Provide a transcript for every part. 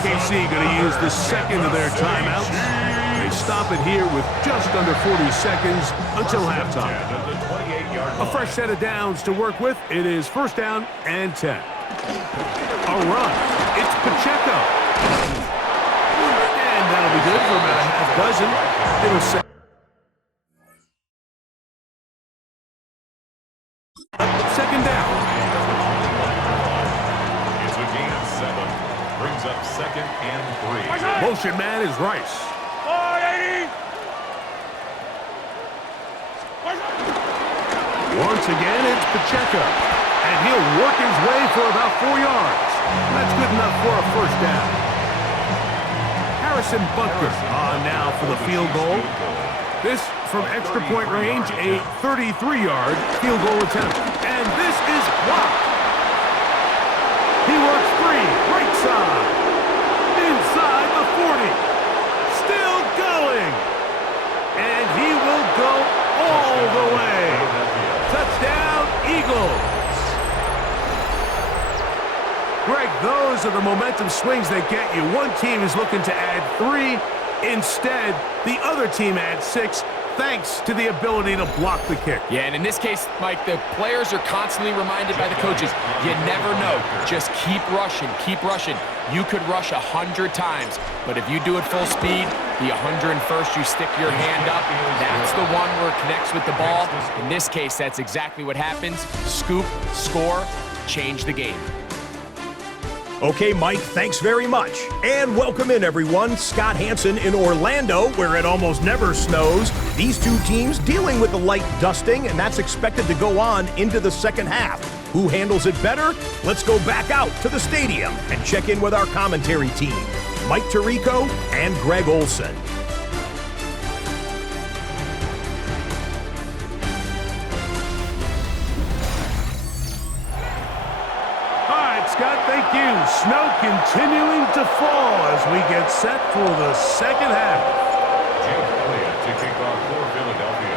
OKC going to use the second of their timeouts. They stop it here with just under 40 seconds until halftime. A fresh set of downs to work with. It is first down and 10. A run. It's Pacheco. And that'll be good for about a half dozen. It'll set. Second down. It's a gain of 7. Brings up second and 3. Motion man is Rice. Once again, it's Pacheco. And he'll work his way for about 4 yards. That's good enough for a first down. Harrison Butker on now for the field goal. This from extra point range, a 33-yard field goal attempt. And this is blocked. He works free, right side. Inside the 40. Still going. And he will go all the way. Touchdown, Eagles. Greg, those are the momentum swings that get you. One team is looking to add 3. Instead, the other team adds 6, thanks to the ability to block the kick. Yeah, and in this case, Mike, the players are constantly reminded by the coaches, you never know. Just keep rushing, keep rushing. You could rush 100 times, but if you do it full speed, the 101st, you stick your hand up. That's the one where it connects with the ball. In this case, that's exactly what happens. Scoop, score, change the game. Okay, Mike, thanks very much. And welcome in, everyone. Scott Hansen in Orlando, where it almost never snows. These two teams dealing with a light dusting, and that's expected to go on into the second half. Who handles it better? Let's go back out to the stadium and check in with our commentary team, Mike Tirico and Greg Olson. Scott, thank you. Snow continuing to fall as we get set for the second half. Jake Elliott to kick off for Philadelphia.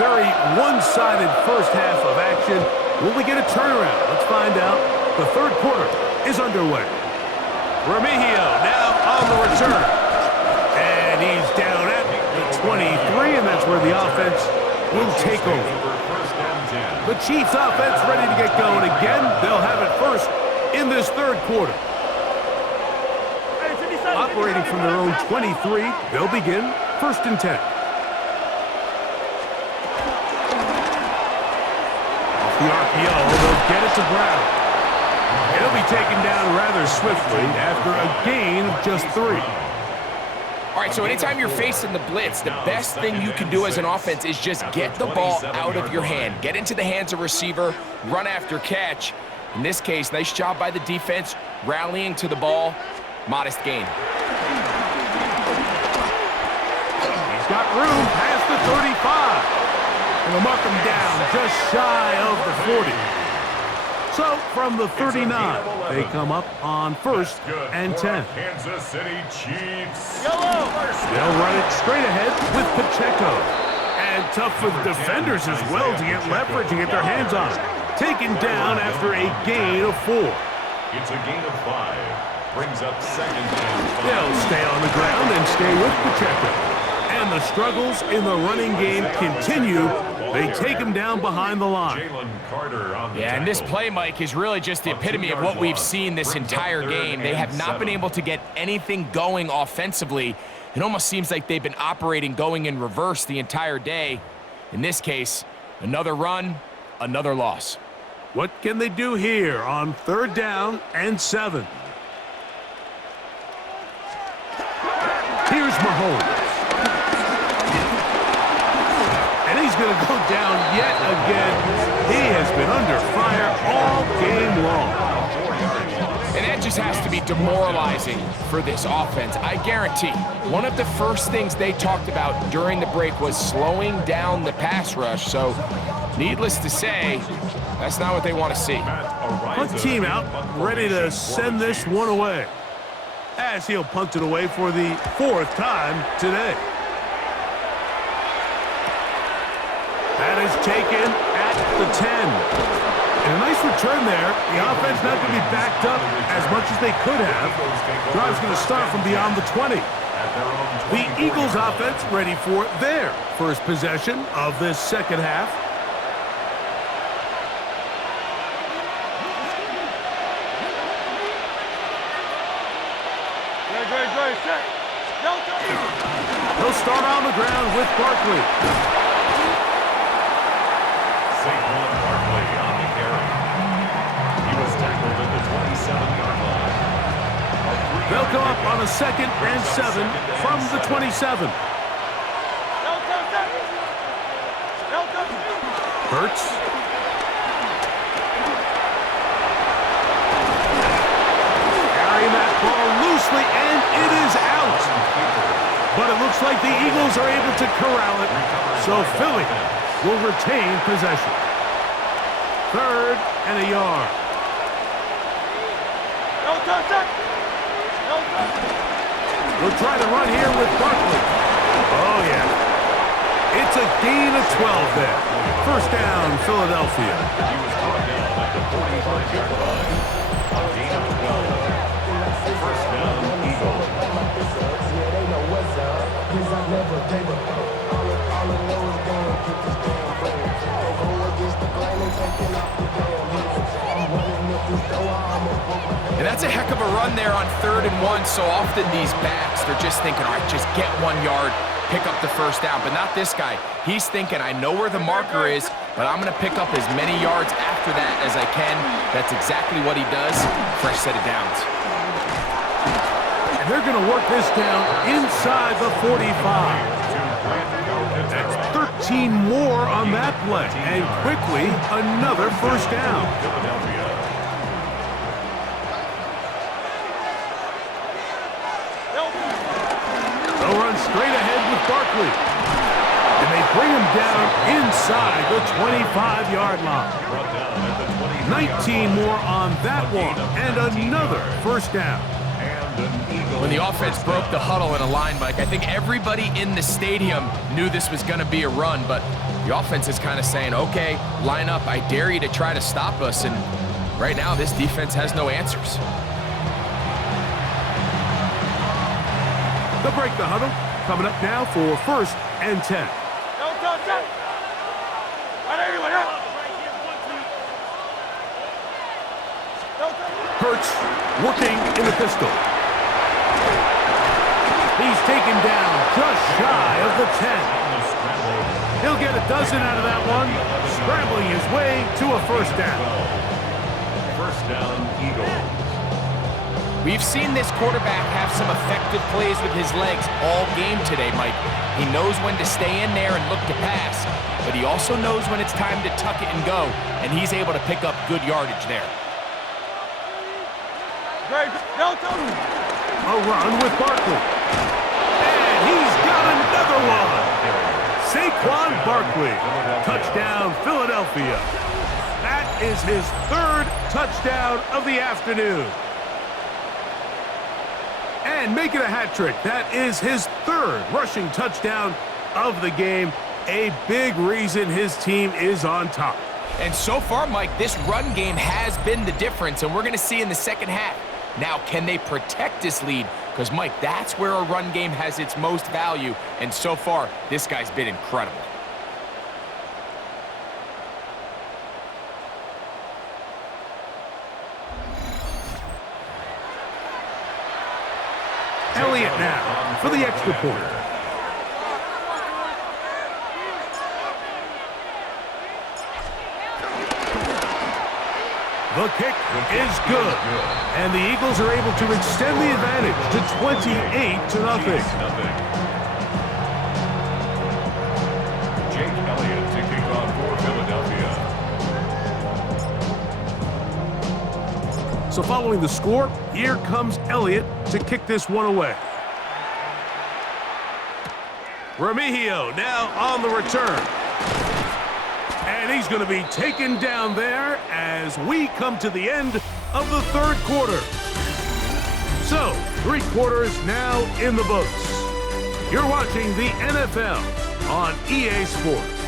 Very one-sided first half of action. Will we get a turnaround? Let's find out. The third quarter is underway. Remigio now on the return. And he's down at the 23, and that's where the offense will take over. The Chiefs offense ready to get going again. They'll have it first in this third quarter. Operating from their own 23, they'll begin first and 10. Off the RPO, they'll get it to Brown. It'll be taken down rather swiftly after a gain of just 3. All right, so anytime you're facing the blitz, the best thing you can do as an offense is just get the ball out of your hand. Get into the hands of receiver, run after catch. In this case, nice job by the defense, rallying to the ball. Modest gain. He's got room past the 35. And they'll mark him down just shy of the 40. So, from the 39, they come up on first and 10. Kansas City Chiefs. They'll run it straight ahead with Pacheco. And tough for the defenders as well to get leverage and get their hands on it. Taken down after a gain of 4. It's a gain of 5. Brings up second and 5. They'll stay on the ground and stay with Pacheco. And the struggles in the running game continue. They take him down behind the line. Yeah, and this play, Mike, is really just the epitome of what we've seen this entire game. They have not been able to get anything going offensively. It almost seems like they've been operating going in reverse the entire day. In this case, another run, another loss. What can they do here on third down and 7? Here's Mahomes. And he's going to go down yet again. He has been under fire all game long. And that just has to be demoralizing for this offense. I guarantee one of the first things they talked about during the break was slowing down the pass rush. So, needless to say, that's not what they want to see. Punt team out, ready to send this one away. As he'll punt it away for the 4th time today. That is taken at the 10. And a nice return there. The offense not going to be backed up as much as they could have. Drive's going to start from beyond the 20. The Eagles offense ready for their first possession of this second half. He'll start on the ground with Barkley. Saquon Barkley on the carry. He was tackled at the 27-yard line. They'll come up on a 2nd and 7 from the 27. Hurts. Carrying that ball loosely, and it is out. But it looks like the Eagles are able to corral it, so Philly will retain possession. 3rd and a yard. We'll try to run here with Barkley. Oh, yeah. It's a gain of 12 there. First down, Philadelphia. He was brought down at the 45-yard line. A gain of 12. First down, Eagles. And that's a heck of a run there on 3rd and 1. So often these backs, they're just thinking, all right, just get 1 yard, pick up the first down. But not this guy. He's thinking, I know where the marker is, but I'm going to pick up as many yards after that as I can. That's exactly what he does. Fresh set of downs. And they're going to work this down inside the 45. That's 13 more on that play. And quickly, another first down. They'll run straight ahead with Barkley. And they bring him down inside the 25-yard line. 19 more on that one. And another first down. When the offense broke the huddle in a line, Mike, I think everybody in the stadium knew this was going to be a run, but the offense is kind of saying, okay, line up, I dare you to try to stop us, and right now this defense has no answers. They'll break the huddle. Coming up now for 1st and 10. Hurts working in the pistol. He's taken down just shy of the 10. He'll get a dozen out of that one, scrambling his way to a first down. First down, Eagles. We've seen this quarterback have some effective plays with his legs all game today, Mike. He knows when to stay in there and look to pass, but he also knows when it's time to tuck it and go, and he's able to pick up good yardage there. A run with Barkley. And he's got another one. Saquon Barkley. Touchdown, Philadelphia. That is his 3rd touchdown of the afternoon. And making a hat trick. That is his 3rd rushing touchdown of the game. A big reason his team is on top. And so far, Mike, this run game has been the difference, and we're going to see in the second half. Now, can they protect this lead? Because, Mike, that's where a run game has its most value, and so far, this guy's been incredible. Elliott now for the extra point. The kick is good. And the Eagles are able to extend the advantage to 28-0. Jake Elliott to kick off for Philadelphia. So following the score, here comes Elliott to kick this one away. Remigio now on the return. And he's going to be taken down there as we come to the end of the 3rd quarter. So, 3 quarters now in the books. You're watching the NFL on EA Sports.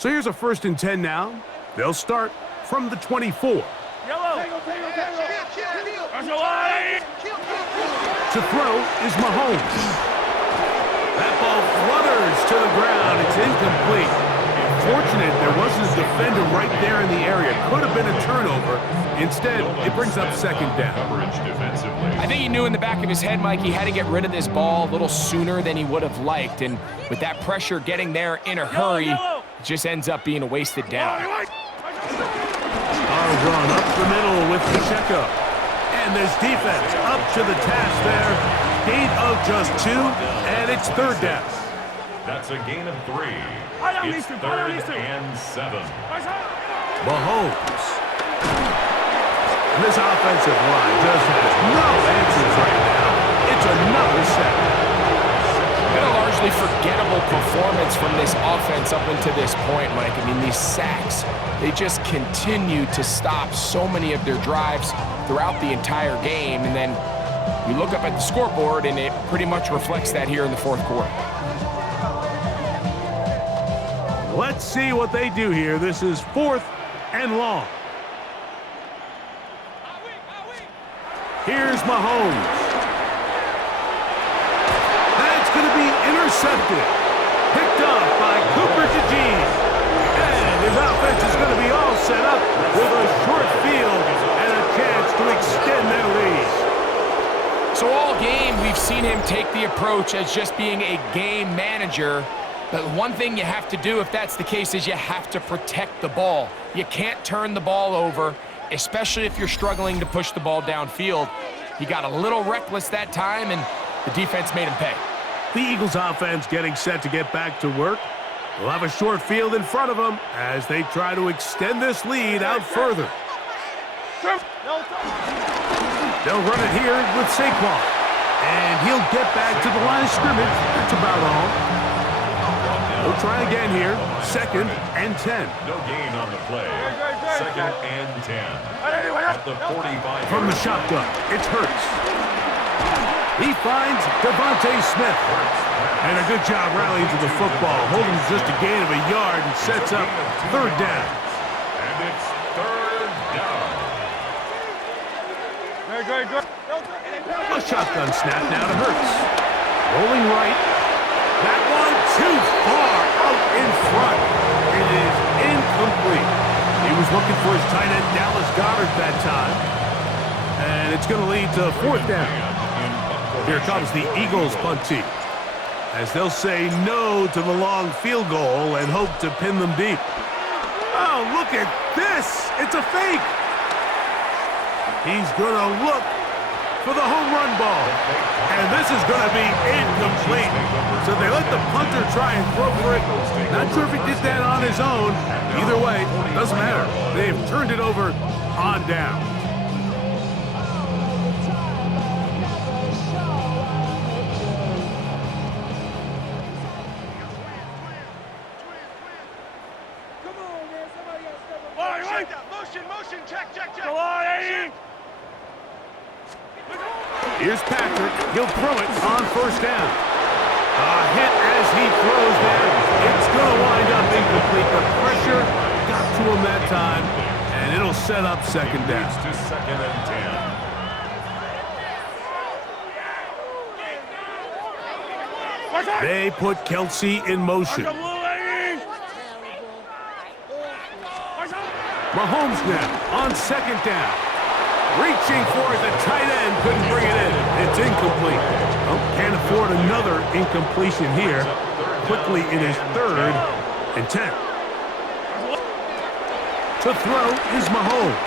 So here's a 1st and 10 now. They'll start from the 24. To throw is Mahomes. That ball flutters to the ground. It's incomplete. Fortunate there wasn't a defender right there in the area. Could have been a turnover. Instead, it brings up 2nd down. I think he knew in the back of his head, Mike, he had to get rid of this ball a little sooner than he would have liked. And with that pressure getting there in a hurry, it just ends up being a wasted down. A run up the middle with Pacheco. And this defense up to the task there. Gain of just 2, and it's 3rd down. That's a gain of 3. It's 3rd and 7. Mahomes. And this offensive line just has no answers right now. It's another sack. Been a largely forgettable performance from this offense up until this point, Mike. I mean, these sacks, they just continue to stop so many of their drives throughout the entire game. And then you look up at the scoreboard, and it pretty much reflects that here in the 4th quarter. Let's see what they do here. This is 4th and long. Here's Mahomes. That's going to be intercepted. Picked off by Cooper DeJean. And his offense is going to be all set up with a short field and a chance to extend their lead. So all game, we've seen him take the approach as just being a game manager. But one thing you have to do if that's the case is you have to protect the ball. You can't turn the ball over, especially if you're struggling to push the ball downfield. He got a little reckless that time, and the defense made him pay. The Eagles offense getting set to get back to work. They'll have a short field in front of them as they try to extend this lead out further. They'll run it here with Saquon. And he'll get back to the line of scrimmage. That's about all. We'll try again here. 2nd and 10. No gain on the play. 2nd and 10. At the 45. From the shotgun, it's Hurts. He finds Devontae Smith. And a good job rallying to the football. Holding just a gain of a yard and sets up 3rd down. And it's 3rd down. A shotgun snap now to Hurts. Rolling right. That one too far out in front. It is incomplete. He was looking for his tight end, Dallas Goedert, that time. And it's going to lead to 4th down. Here comes the Eagles punt team, as they'll say no to the long field goal and hope to pin them deep. Oh, look at this. It's a fake. He's going to look for the home run ball. And this is going to be incomplete. So they let the punter try and throw for it. Not sure if he did that on his own. Either way, doesn't matter. They've turned it over on down. Here's Patrick. He'll throw it on 1st down. A hit as he throws there. It's going to wind up incomplete. The pressure got to him that time, and it'll set up 2nd down. To 2nd and 10. They put Kelsey in motion. Mahomes now on 2nd down. Reaching for it, the tight end couldn't bring it in. It's incomplete. Oh, can't afford another incompletion here. Quickly it is 3rd and 10. To throw is Mahomes.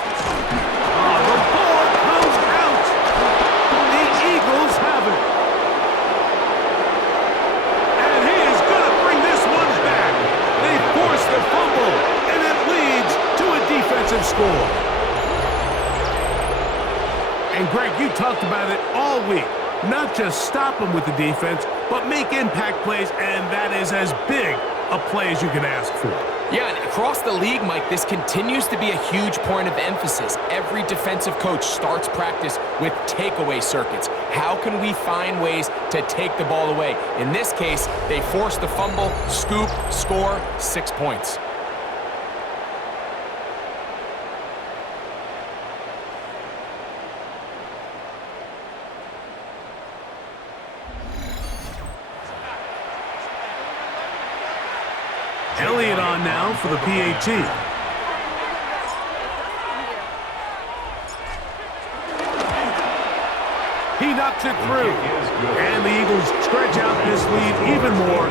Oh, the ball comes out. The Eagles have it. And he is going to bring this one back. They force the fumble, and it leads to a defensive score. And Greg, you talked about it all week. Not just stop them with the defense, but make impact plays, and that is as big a play as you can ask for. Yeah, and across the league, Mike, this continues to be a huge point of emphasis. Every defensive coach starts practice with takeaway circuits. How can we find ways to take the ball away? In this case, they forced the fumble, scoop, score, 6 points. Elliott on now for the PAT. He knocks it through. And the Eagles stretch out this lead even more.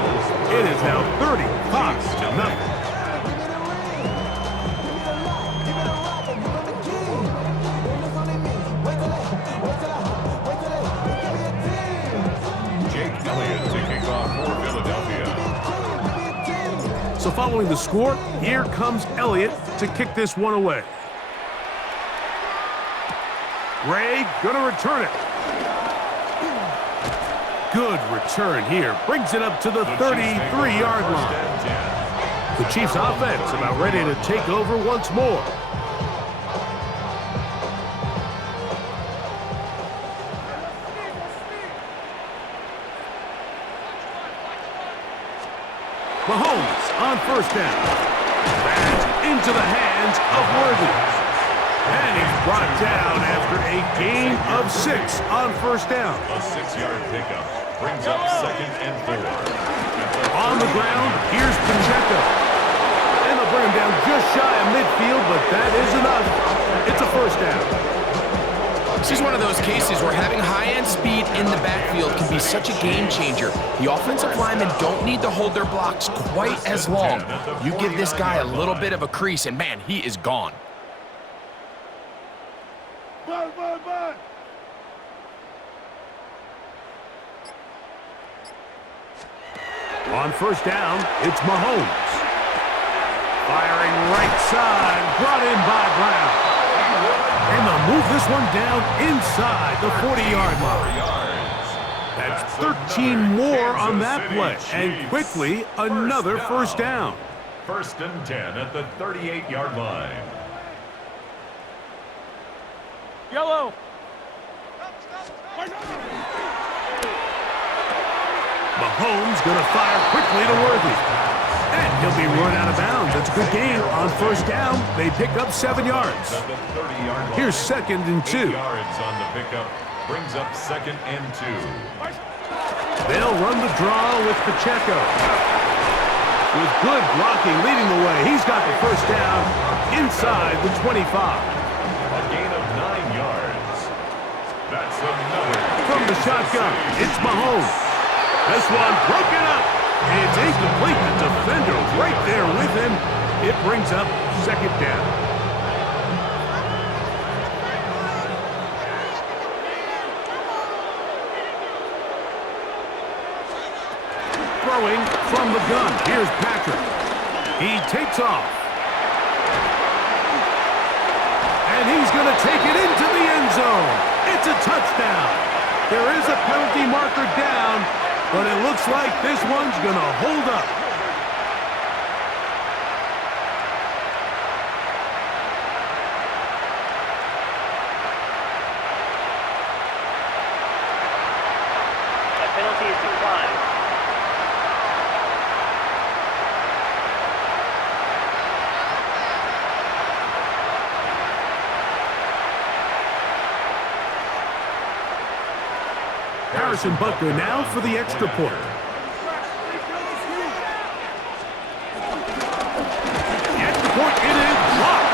It is now 35-0. So following the score, here comes Elliott to kick this one away. Ray gonna return it. Good return here. Brings it up to the 33-yard line. The Chiefs offense about ready to take over once more. Mahomes on first down. That's into the hands of Worthy. And he's brought down after a gain of 6 on first down. A 6-yard pickup brings up 2nd and 4. On the ground, here's Pacheco. And they'll bring him down just shy of midfield, but that is enough. It's a first down. This is one of those cases where having high-end speed in the backfield can be such a game changer. The offensive linemen don't need to hold their blocks quite as long. You give this guy a little bit of a crease, and man, he is gone. On first down, it's Mahomes. Firing right side, brought in by Brown. And they'll move this one down inside the 40-yard line. That's 13 more on that play. And quickly, another first down. 1st and 10 at the 38-yard line. Yellow. Mahomes going to fire quickly to Worthy. And he'll be run out of bounds. That's a good game. On first down, they pick up 7 yards. Here's 2nd and 2. 8 yards on the pickup brings up 2nd and 2. They'll run the draw with Pacheco. With good blocking leading the way, he's got the first down inside the 25. A gain of 9 yards. That's another. From the shotgun, it's Mahomes. This one broken up. It's incomplete. The defender right there with him. It brings up 2nd down. Throwing from the gun. Here's Patrick. He takes off. And he's going to take it into the end zone. It's a touchdown. There is a penalty marker down, but it looks like this one's going to hold up. That penalty is declined. Harrison Butker now for the extra point. The extra point, it is blocked.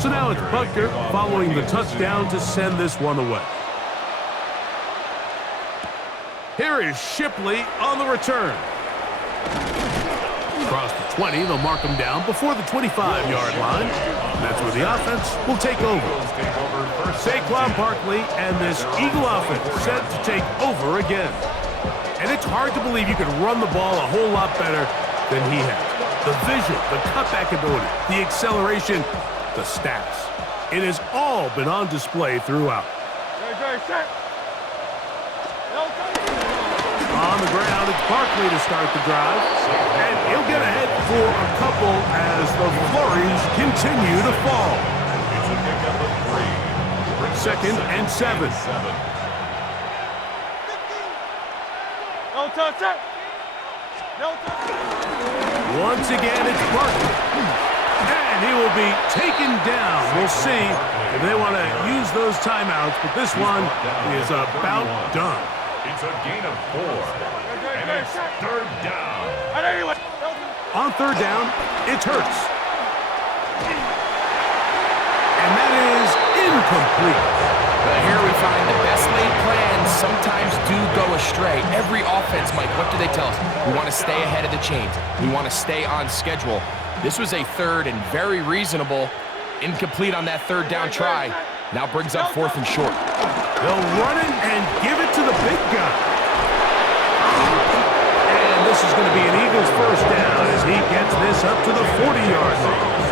So now it's Butker following the touchdown to send this one away. Here is Shipley on the return. Across the 20, they'll mark him down before the 25-yard line. That's where the offense will take over. Saquon Barkley and this Eagle offense set to take over again. And it's hard to believe you can run the ball a whole lot better than he has. The vision, the cutback ability, the acceleration, the stats. It has all been on display throughout. On the ground, it's Barkley to start the drive. And he'll get ahead for a couple as the flurries continue to fall. It's a pickup of 3. 2nd and 7. Once again, it's Barkley. And he will be taken down. We'll see if they want to use those timeouts, but this one is about done. It's a gain of 4. And it's third down. On third down, it's Hurts. And that is incomplete. But here we find the best laid plans sometimes do go astray. Every offense, Mike, what do they tell us? We want to stay ahead of the chains. We want to stay on schedule. This was a third and very reasonable. Incomplete on that third down try. Now brings up fourth and short. They'll run it and give it to the big guy. And this is going to be an Eagles first down as he gets this up to the 40-yard line.